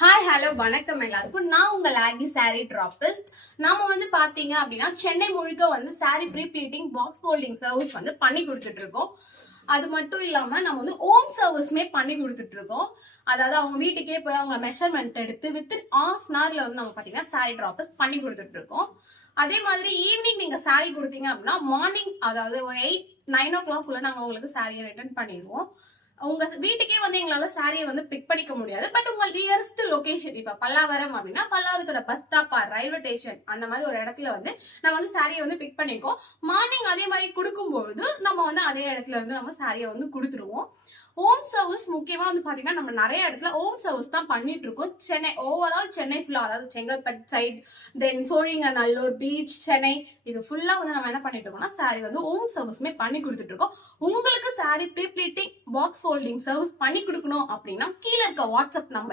Hi hello வணக்கம் எல்லாருக்கும். நான் உங்கள் ஆகி சாரி டிராப்பிஸ்ட். நாம பாத்தீங்க அப்படின்னா சென்னை முழுக்க sari pre pleating box folding service பண்ணி கொடுத்துட்டு இருக்கோம். அது மட்டும் இல்லாம நம்ம ஹோம் சர்வீஸ்மே பண்ணி கொடுத்துட்டு இருக்கோம். அதாவது அவங்க வீட்டுக்கே போய் அவங்க மெஷர்மெண்ட் எடுத்து வித்தின் ½ an hourல நம்ம பாத்தீங்கன்னா சாரி டிராப்பஸ் பண்ணி கொடுத்துட்டு இருக்கோம். அதே மாதிரி ஈவினிங் நீங்க சாரி கொடுத்தீங்க அப்படின்னா மார்னிங் அதாவது ஒரு 8-9 o'clock நாங்க உங்களுக்கு சாரியை ரிட்டர்ன் பண்ணிடுவோம். உங்க வீட்டுக்கே எங்களால சாரியை பிக் பண்ணிக்க முடியாது. பட் உங்க நியரஸ்ட் லொகேஷன் இப்ப பல்லாவரம் அப்படின்னா பல்லாவரத்தோட பஸ் ஸ்டாப் ரயில்வே ஸ்டேஷன் அந்த மாதிரி ஒரு இடத்துல நம்ம சாரியை பிக் பண்ணிக்கோம். மார்னிங் அதே மாதிரி கொடுக்கும்பொழுது நம்ம அதே இடத்துல இருந்து நம்ம சாரியை கொடுத்துருவோம். ஹோம் சர்வீஸ் முக்கியமா பாத்தீங்கன்னா நம்ம நிறைய இடத்துல ஹோம் சர்வீஸ் தான் பண்ணிட்டு இருக்கோம். சென்னை ஓவரால் சென்னை ஃபுல்லா அதாவது செங்கல்பட்டு சைட், தென் சோழிங்கநல்லூர் பீச், சென்னை இது ஃபுல்லா நம்ம என்ன பண்ணிட்டு இருக்கோம்னா சாரி ஹோம் சர்வீஸ்மே பண்ணி கொடுத்துட்டு இருக்கோம். உங்களுக்கு sari pre pleating box folding service பண்ணி கொடுக்கணும் அப்படின்னா கீழே இருக்க வாட்ஸ்அப் நம்பர்